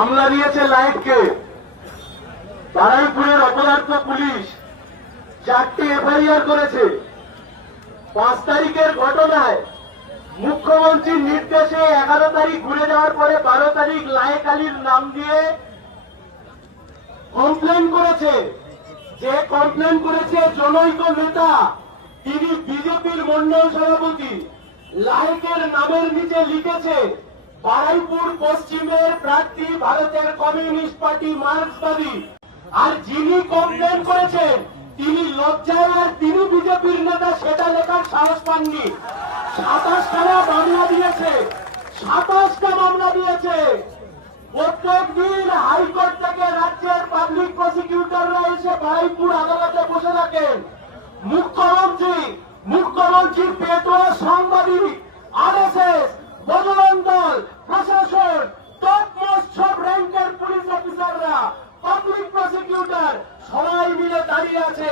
মামলা দিয়েছে লাইটকে। বারুইপুরের অপরাধ পুলিশ 4টি এফআইআর করেছে। 5 তারিখের ঘটনায় মুখ্যমন্ত্রীর নির্দেশে 11 তারিখ ঘুরে যাওয়ার পরে 12 তারিখ লায়েক আলীর নাম দিয়ে কমপ্লেন করেছে। যে কমপ্লেন করেছে জনৈক নেতা, তিনি বিজেপির মন্ডল সভাপতি, লায়েকের নামের নিচে লিখেছে বারুইপুর পশ্চিমের প্রার্থী ভারতের কমিউনিস্ট পার্টি মার্ক্সবাদী। আর যিনি কমপ্লেন করেছেন তিনি লজ্জায় আর তিনি বিজেপির নেতা সেটা লেখার সাহস পাননি। 27টা মামলা দিয়েছে, 27টা মামলা দিয়েছে। প্রত্যেক দিন হাইকোর্ট থেকে রাজ্যের পাবলিক প্রসিকিউটররা এসে বারুইপুর আদালতে বসে থাকেন। মুখ্যমন্ত্রীর পেটোয়া সাংবাদিক, আরএসএস, বজরং দল, প্রশাসন, টপমোস্ট সব র্যাঙ্কের পুলিশ অফিসাররা, পাবলিক প্রসিকিউটর সবাই মিলে দাঁড়িয়ে আছে।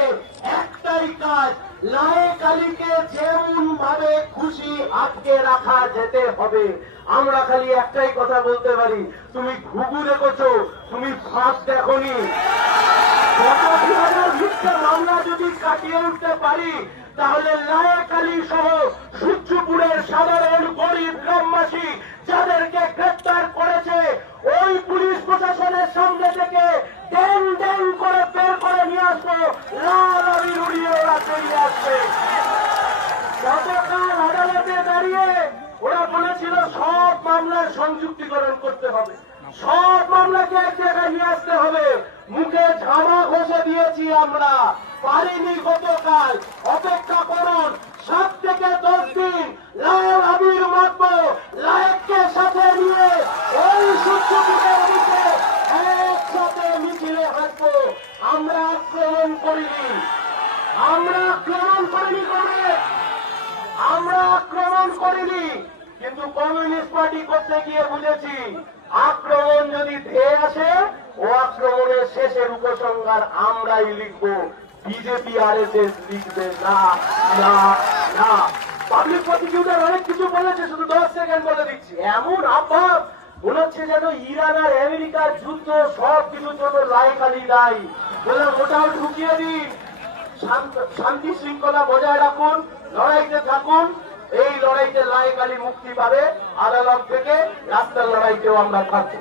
একটাই কাজ, লায়েক আলীকে যেমন ভাবে খুশি আটকে রাখা যেতে হবে। আমরা খালি একটাই কথা বলতে পারি, তুমি ঘুঘু দেখেছো, তুমি ফাঁস দেখোনি। মামলা যদি কাটিয়ে উঠতে পারি তাহলে লায়েক আলী সহ সূর্যপুরের সাধারণ গরিব গ্রামবাসী যাদেরকে গ্রেপ্তার করেছে ওই পুলিশ প্রশাসনের সামনে থেকে ড্যাং ড্যাং করে বের করে নিয়ে আসবো, লাল আবির উড়িয়ে ওরা বেরিয়ে আসবে। গতকাল আদালতে দাঁড়িয়ে ওরা বলেছিল সব মামলার সংযুক্তিকরণ করতে হবে, সব মামলাকে এক জায়গায় নিয়ে আসতে হবে। মুখে ঝামা ঘষে দিয়েছি আমরা, পারিনি গতকাল। অপেক্ষা করুন, 7 থেকে 10 দিন লাল আবির মাখবো, লায়েককে সাথে নিয়ে ওই সূর্যপুরের দিকে একসাথে মিছিলে হাঁটবো। আমরা আক্রমণ করিনি, আমরা আক্রমণ করিনি, কিন্তু কমিউনিস্ট পার্টি করতে গিয়ে বুঝেছি আক্রমণ যদি ধেয়ে আসে ও আক্রমণের শেষের উপসংহার আমরাই লিখবো, বিজেপি আরএসএস লিখবে না। পাবলিক প্রসিকিউটর অনেক কিছু বলেছে, শুধু 10 সেকেন্ড বলে দিচ্ছি। এমন আভাব মনে হচ্ছে যেন ইরান আর আমেরিকার যুদ্ধ, সব কিছুর জন্য লায়েক আলী দায়ী। বললাম ওটাও ঢুকিয়ে দিন, শান্তি শৃঙ্খলা বজায় রাখুন, লড়াইতে থাকুন। এই লড়াইতে লায়েক আলী মুক্তি পাবে, আদালত থেকে রাস্তার লড়াইতেও আমরা থাকবো।